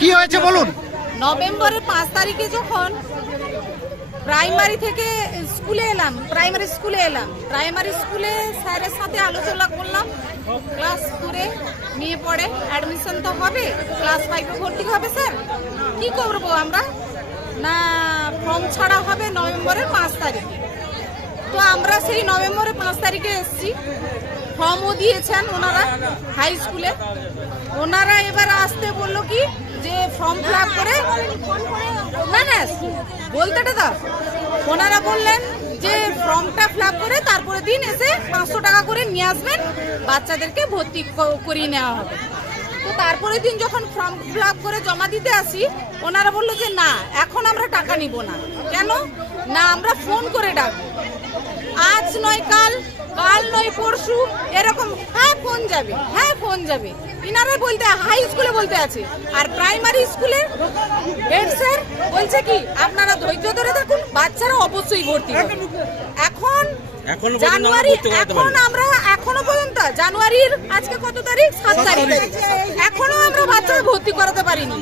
কি হয়েছে বলুন। নভেম্বরের 5 তারিখে যখন প্রাইমারি থেকে স্কুলে এলাম, প্রাইমারি স্কুলে স্যারের সাথে আলোচনা করলাম। ক্লাস 4 নিয়ে পড়ে অ্যাডমিশন তো হবে, ক্লাস 5-এ ভর্তি হবে। স্যার কি করবো আমরা, না ফর্ম ছাড়া হবে নভেম্বরের 5 তারিখে। তো আমরা সেই নভেম্বরের 5 তারিখে এসেছি, ফর্মও দিয়েছেন ওনারা হাই স্কুলে। ওনারা এবার আসতে বললো কি যে ফর্ম ফিল আপ করে, না বলতেটা দাও। ওনারা বললেন যে ফর্মটা ফিল আপ করে তারপরে দিন এসে 500 টাকা করে নিয়ে আসবেন, বাচ্চাদেরকে ভর্তি করিয়ে নেওয়া হবে। তো তারপরে দিন যখন ফর্ম ফিল আপ করে জমা দিতে আসি, ওনারা বললো যে না এখন আমরা টাকা নিব না। কেন না, আমরা ফোন করে ডাকবো, আজ নয় কাল, কাল নয় পরশু, এরকম। হ্যাঁ ফোন যাবে ইনারা বলতে, হাই স্কুলে বলতে আছে। আর প্রাইমারি স্কুলে হেড স্যার বলছে কি আপনারা ধৈর্য ধরে থাকুন, বাচ্চারা অবশ্যই ভর্তি হবে। এখন জানুয়ারি, এখন আমরা এখনো পর্যন্ত জানুয়ারির আজকে কত তারিখ, 7 তারিখ, এখনো আমরা বাচ্চারা ভর্তি করাতে পারিনি।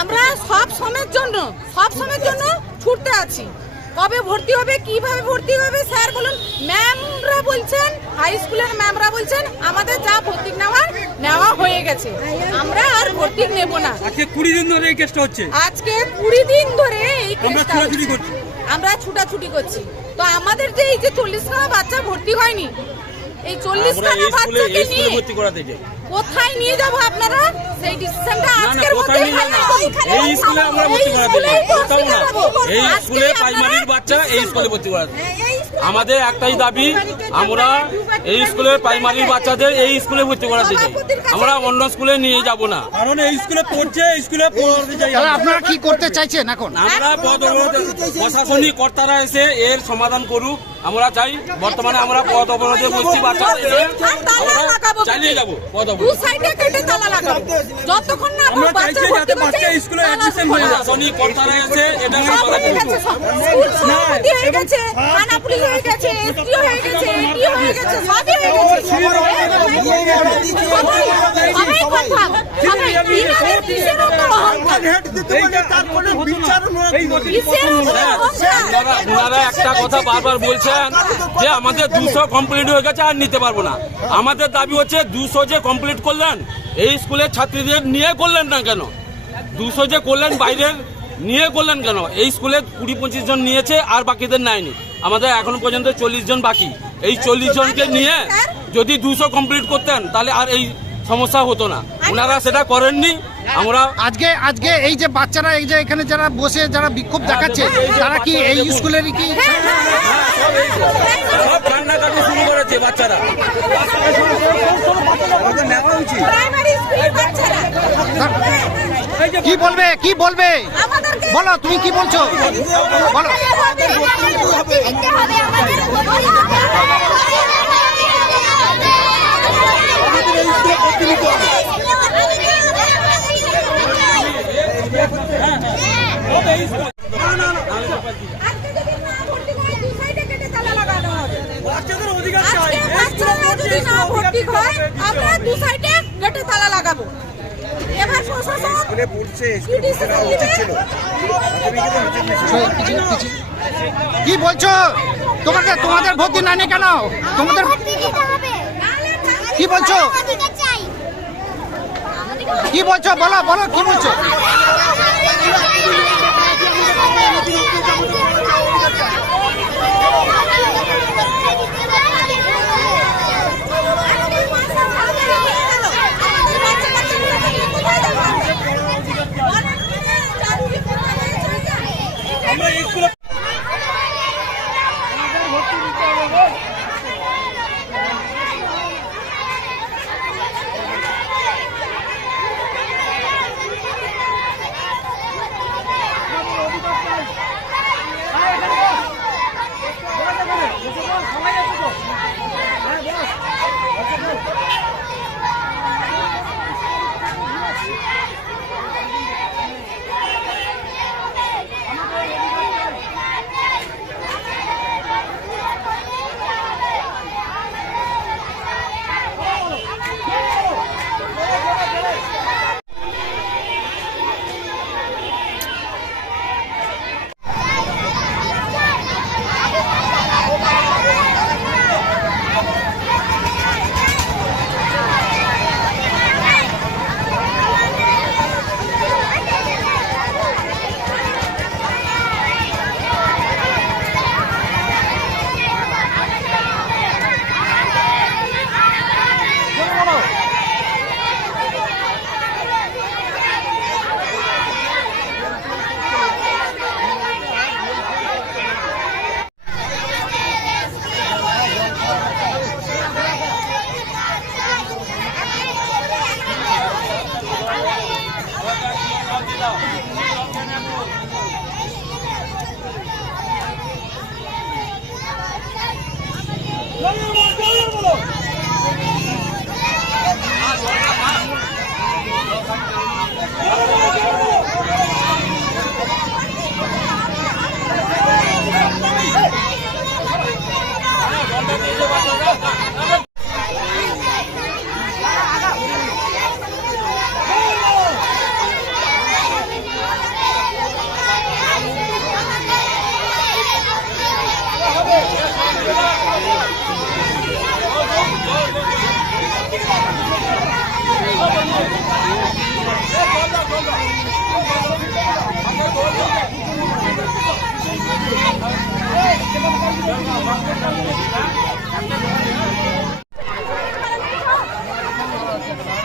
আমরা সব সময়ের জন্য ছুটতে আছি, কবে ভর্তি হবে, কিভাবে ভর্তি হবে। স্যার বলুন, ম্যামরা বলছেন, হাই স্কুলের ম্যামরা বলছেন আমাদের যা ভর্তি নেওয়া হয়ে গেছে, আমরা আর ভর্তি নেব না। আজকে 20 দিন ধরে এই কেসটা হচ্ছে, আজকে 20 দিন ধরে এই কেসটা আমরা ছুটাছুটি করছি। তো আমাদের যে এই যে 40খানা বাচ্চা ভর্তি হয়নি, এই 40খানা বাচ্চাকে নিয়ে কোথায় নিয়ে যাব আপনারা, সেই ডিসিশনটা আজকের মধ্যে এই স্কুলে আমরা ভর্তি করাতে যাই, কোথাও না। এই স্কুলে প্রাইমারির বাচ্চা এই স্কুলে ভর্তি করাতে, আমাদের একটাই দাবি, আমরা এই স্কুলের প্রাইমারির বাচ্চাদের এই স্কুলে ভর্তি করাতে চাই, আমরা অন্য স্কুলে নিয়ে যাব না। কারণ এই স্কুলে পড়ছে, এই স্কুলে পড়াতে চাই। আপনারা কি করতে চাইছেন এখন? আমরা প্রশাসনিক কর্তারা এসে এর সমাধান করুক, আমরা চাই। বর্তমানে আমরা পথ অবরোধে বসছি, বাচ্চা চালিয়ে যাবো পথ অবরোধ। যতক্ষণ না আমরা চাইছি যাতে বাচ্চা স্কুলে অ্যাডমিশন হয়ে যায়। প্রশাসনিক কর্তারা এসে এটা স্কুল সভাপতি হয়ে গেছে, থানা পুলিশ হয়ে গেছে, এসডিও হয়ে গেছে, এডিও হয়ে গেছে, সবই হয়ে গেছে। ওনারা একটা কথা বারবার বলছেন যে আমাদের 200 কমপ্লিট হয়ে গেছে, আর নিতে পারবো না। আমাদের দাবি হচ্ছে 200 যে কমপ্লিট করলেন, এই স্কুলের ছাত্রীদের নিয়ে করলেন না কেন? 200 যে করলেন বাইরের নিয়ে করলেন কেন? এই স্কুলে 20-25 জন নিয়েছে, আর বাকিদের নেয়নি। আমাদের এখনো পর্যন্ত 40 জন বাকি। এই 40 জনকে নিয়ে যদি 200 কমপ্লিট করতেন তাহলে আর এই সমস্যা হতো না। ওনারা সেটা করেননি। আমরা আজকে এই যে বাচ্চারা এই যে এখানে যারা বসে যারা বিক্ষোভ দেখাচ্ছে, তারা কি এই স্কুলেরই কি সব কান্নাকাটি শুরু করেছে বাচ্চারা? কি বলবে বলো, তুমি কি বলছো বলো। আমরা 2 সাইডে গেটে তালা লাগাবো। এবার প্রশাসন কি বলছো, তোমাদের ভর্তি না নেই কেন? তোমাদের কি বলছো, কি বলছো বলো কি বলছো?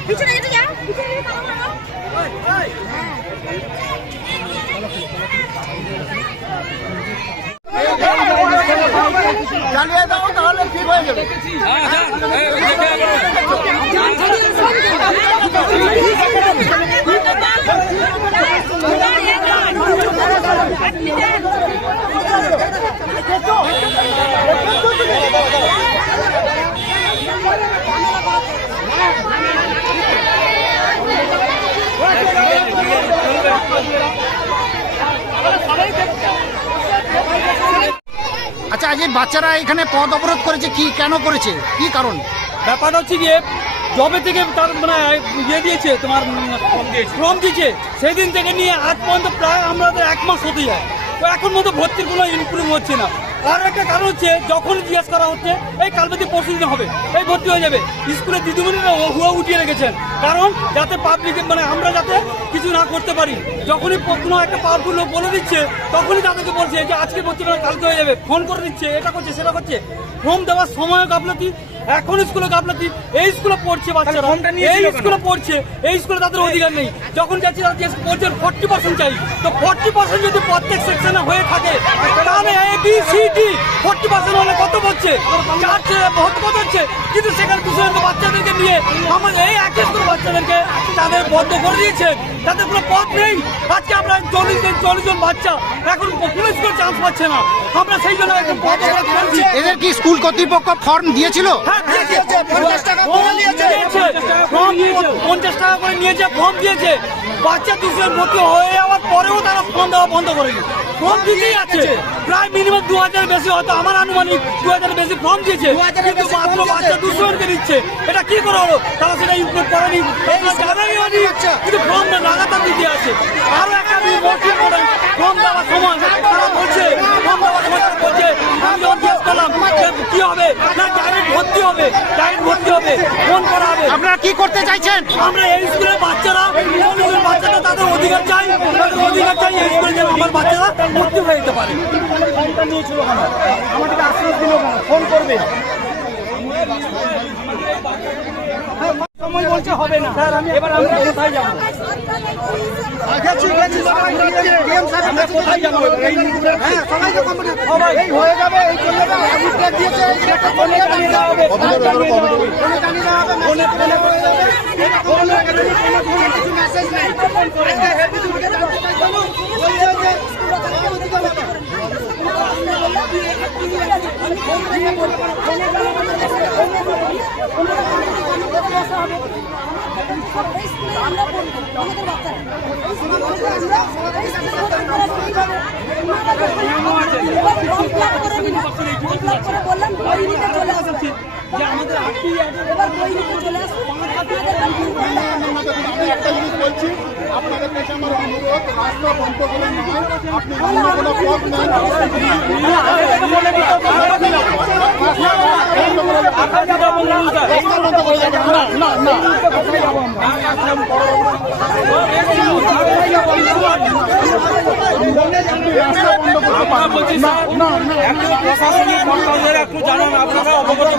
পিছনে এটা যা পিছনে তালা মারো জানিয়ে দাও তাহলে ঠিক হয়ে যাবে। আচ্ছা, আজ এই বাচ্চারা এখানে পথ অবরোধ করেছে, কি কেন করেছে, কি কারণ? ব্যাপারটা হচ্ছে গিয়ে জবে থেকে তার মানে ইয়ে দিয়েছে তোমার ফর্ম দিয়েছে সেদিন থেকে নিয়ে আজ পর্যন্ত প্রায় আমাদের 1 মাস হতে যায়, তো এখন মতো ভর্তির কোনো ইমপ্রুভ হচ্ছে না। আর একটা কারণ হচ্ছে যখন জিজ্ঞেস করা হচ্ছে এই কালবাদি পরশু দিন হবে, এই ভর্তি হয়ে যাবে, স্কুলের দিদিমণিরা হুয়া উঠিয়ে রেখেছেন, কারণ যাতে পাবলিক মানে আমরা যাতে কিছু না করতে পারি। যখনই কোনো একটা পাওয়ারফুল লোক বলে দিচ্ছে তখনই তাদেরকে বলছে যে আজকে ভর্তি করে কালকে হয়ে যাবে, ফোন করে দিচ্ছে, এটা করছে সেটা করছে। ফর্ম দেওয়ার সময় গাফলাতি, এখন স্কুলে গাফলাতি, এই স্কুলে পড়ছে বাচ্চারা, এই স্কুলে পড়ছে, এই স্কুলে তাদের অধিকার নেই। যখন যাচ্ছি পড়ছে 40% চাই, তো 40% যদি প্রত্যেক সেকশনে হয়ে থাকে তাহলে এ বি সি ডি 40% হলে কত হচ্ছে, 4 কত হচ্ছে, কিন্তু সেখানে 200 বাচ্চাদেরকে নিয়ে আমাদের এই একই স্কুল বাচ্চাদেরকে তাদের বন্ধ করে দিয়েছেন, তাদের কোনো পথ নেই। আজকে আমরা 40 জন বাচ্চা এখন কোনো স্কুল চান্স পাচ্ছে না, আমরা সেই জন্য এখন পথ অবরোধ করছি। এদের কি স্কুল কর্তৃপক্ষ ফর্ম দিয়েছিল? হ্যাঁ, 50 টাকা করে নিয়েছে, ফর্ম 50 টাকা করে নিয়েছে, ফর্ম দিয়েছে। বাচ্চা 200 ভর্তি হয়ে যাওয়ার পরেও তারা ফর্ম দেওয়া বন্ধ করেনি, ফর্ম দিতেই আছে। প্রায় মিনিমাম 2000 বেশি, হয়তো আমার আনুমানিক 2000 বেশি ফর্ম দিয়েছে, কিন্তু মাত্র বাচ্চা 200 জনকে দিচ্ছে। এটা কি করে হলো? তারা সেটা ইমপ্রুভ করেনি, কিন্তু ফর্ম লাগাতার দিতে আছে। আরো একটা ফর্ম দেওয়ার সময় তারা বলছে, ফর্ম দেওয়ার সময় তারা বলছে, আমি যখন জিজ্ঞেস করলাম কি হবে, না ডাইরেক্ট ভর্তি হবে, ডাইরেক্ট ভর্তি হবে, ফোন করা হবে। আপনারা কি করতে চাইছেন? আমরা এই স্কুলের বাচ্চারা তাদের অধিকার চাই, তাদের অধিকার চাই, এই স্কুলে যেন আমার বাচ্চারা ভর্তি হয়ে যেতে পারে। আমাদেরকে আশ্বাস দিল ফোন করবে, সময় বলছে হবে না স্যার, এবার আমরা কোথায় যাবো? আমরা কোথায় যাবো? সবাই হয়ে যাবে, এই চলে যাবে, দিয়েছে বললাম বই নিতে চলে আসছে, যে আমাদের এবার বই নিতে চলে আসছে। আমি একটা জিনিস বলছি, আপনাদের কাছে আমার অনুরোধ, রাস্তা বন্ধ করে নয়, আপনি অন্য কোনো পথ নেন, না না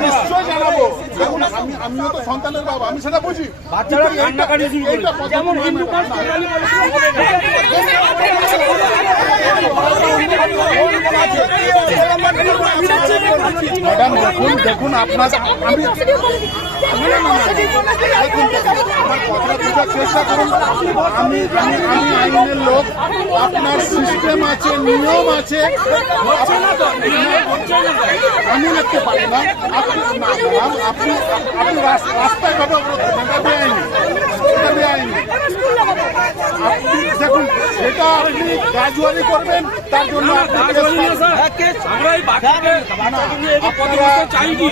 নিশ্চয় জানাবো। দেখুন আমিও তো সন্তানের বাবা, আমি সেটা বুঝি। বাচ্চারা কান্নাকাটি শুরু করে, যেমন হিন্দু ম্যাডাম দেখুন আপনার আমি আমার কথা বোঝার চেষ্টা করুন। আমি আইনের লোক, আপনার সিস্টেম আছে, নিয়ম আছে, আমি লিখতে পারি না। আপনি রাস্তায় ভাবে এটা বেআইনি, এটা বেআইনি। আপনি দেখুন সেটা আপনি গ্রাজুয়ালি করবেন, তার জন্য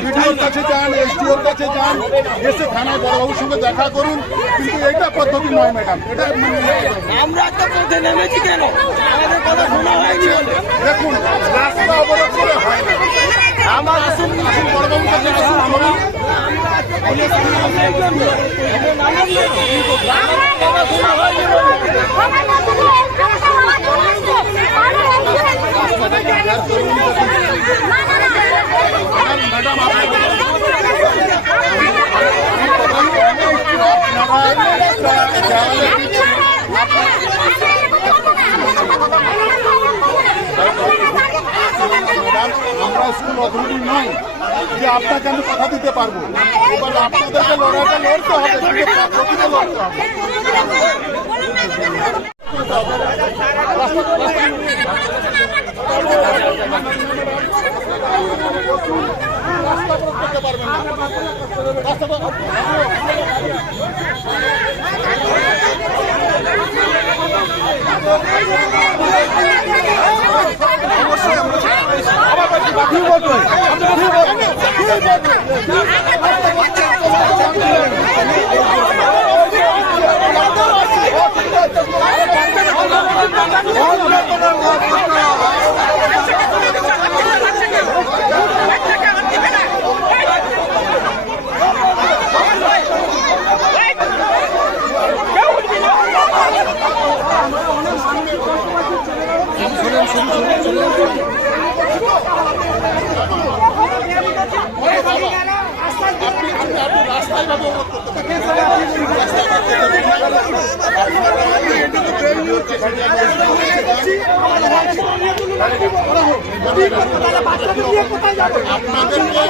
ভিডিওর কাছে যান, এসডিওর কাছে যান, এসে থানায় বড়বাবুর সঙ্গে দেখা করুন, কিন্তু এটা পদ্ধতি নয় ম্যাডাম, এটা আমরা তো পথে নেমেছি কেন? আমাদের কথা শোনা হয়নি বলে। দেখুন রাস্তা অবরোধ করে হয় না। আমার আসুন বড়বাবুর কাছে আসুন, আমরা আমরা স্কুল অথরিটি নই যে আপনাকে আমি কথা দিতে পারবো। এবার আপনাদেরকে লড়াইটা লড়তে হবে, প্রতিটা লড়তে হবে। করতে পারবেন না। আপনাদেরকে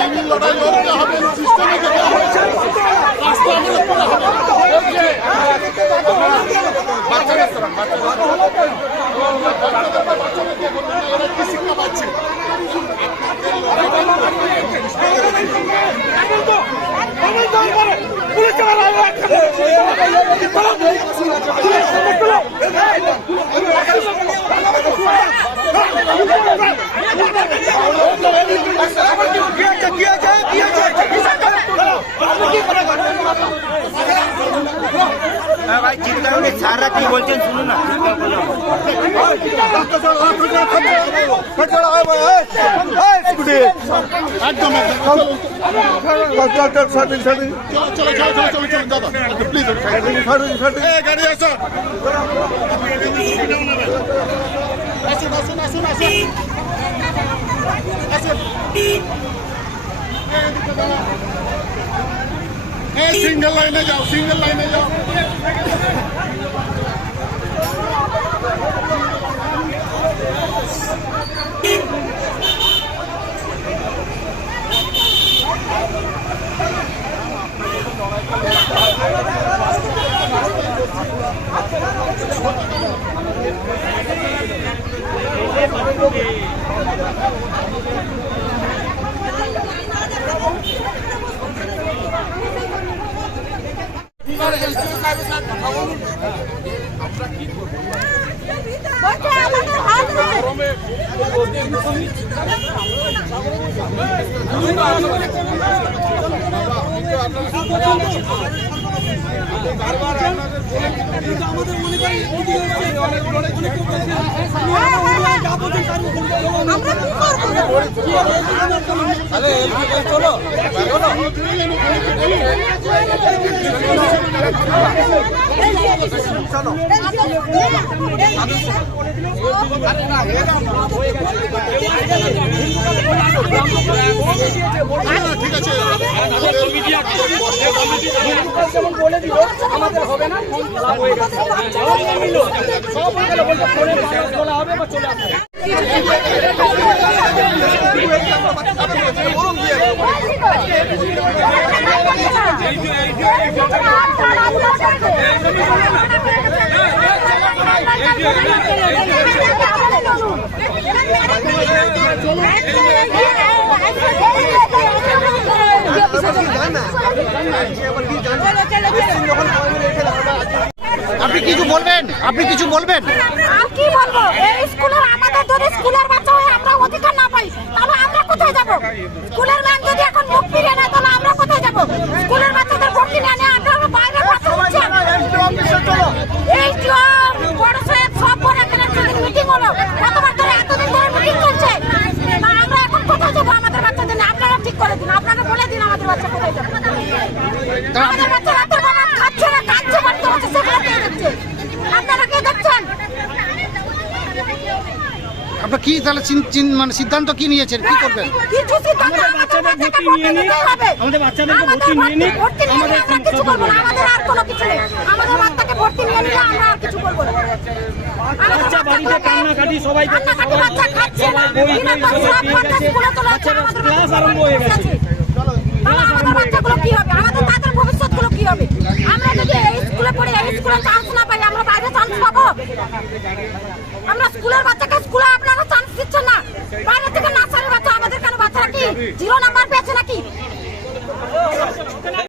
আইনি লড়াই লড়তে হবে, সিস্টেমে যেতে হবে, রাস্তা আমাদের করতে হবে। এরা কি শিক্ষা পাচ্ছে? ভাই চিন্তা করলে স্যাররা কি বলছেন শুনুন না। একদম প্লিজ গাড়ি আসো, আসুন আসুন আসুন আসুন আসুন। সিঙ্গেল লাইনে যাও, সিঙ্গেল লাইনে যাও। ঠিক আছে, বলে দিল আমাদের হবে না, হবে বা চলে আসবে। আপনি কিছু বলবেন? আপনি কিছু বলবেন? আর কি বলবো? এই স্কুলের আমাদের যদি স্কুলের বাচ্চা হয়ে আমরা অধিকার না পাই তাহলে আমরা কোথায় যাব? স্কুলের ম্যাম যদি এখন মুখ ফিরিয়ে নেয় তাহলে আমরা কোথায় যাব? স্কুলের বাচ্চাদের ভর্তি না নিয়ে আমরা বাইরে বাচ্চা হচ্ছে। এই বড় সাহেব সব বড় একটা মিটিং হলো, কতবার ধরে এতদিন ধরে মিটিং চলছে। আমরা এখন কোথায় যাবো আমাদের বাচ্চাদের? আপনারা ঠিক করে দিন, আপনারা বলে দিন আমাদের বাচ্চা কোথায় যাবে। আমাদের বাচ্চা রাতের বেলা খাচ্ছে না, কাঁদছে, বাড়িতে হচ্ছে, সেগুলো পেয়ে যাচ্ছে। আপনারা কে দেখছেন? আপনার কি তাহলে মানে সিদ্ধান্ত কি নিয়েছেন, কি করবেন? কিছু সিদ্ধান্ত আমাদের বাচ্চাকে ভর্তি নিতেই হবে। আমাদের বাচ্চাদেরকে ভর্তি নিয়ে নিক, ভর্তি নিয়ে নিলে আমরা কিছু বলবো না, আমাদের আর কোনো কিছু নেই। আমাদের বাচ্চাকে ভর্তি নিয়ে নিলে আমরা আর কিছু বলবো না। বাচ্চা বাড়িতে কান্নাকাটি সবাই দেখছে, কান্নাকাটি বাচ্চা খাচ্ছে না, বিনা পয়সায় বাচ্চা স্কুলে তোলা হচ্ছে, আমাদের ক্লাস আরম্ভ হয়ে গেছে। তাহলে আমাদের বাচ্চাগুলো কি হবে, আমাদের তাদের ভবিষ্যৎগুলো কি হবে? আমরা যদি এই স্কুলে পড়ে এই স্কুলে চান্স না পাই, আমরা বাইরে চান্স পাবো? আমরা স্কুলের বাচ্চাকে স্কুলে আপনারা চান্স দিচ্ছেন না, বাইরে থেকে নার্সারির বাচ্চা, আমাদের কেন বাচ্চারা কি 0 নাম্বার পেয়েছে?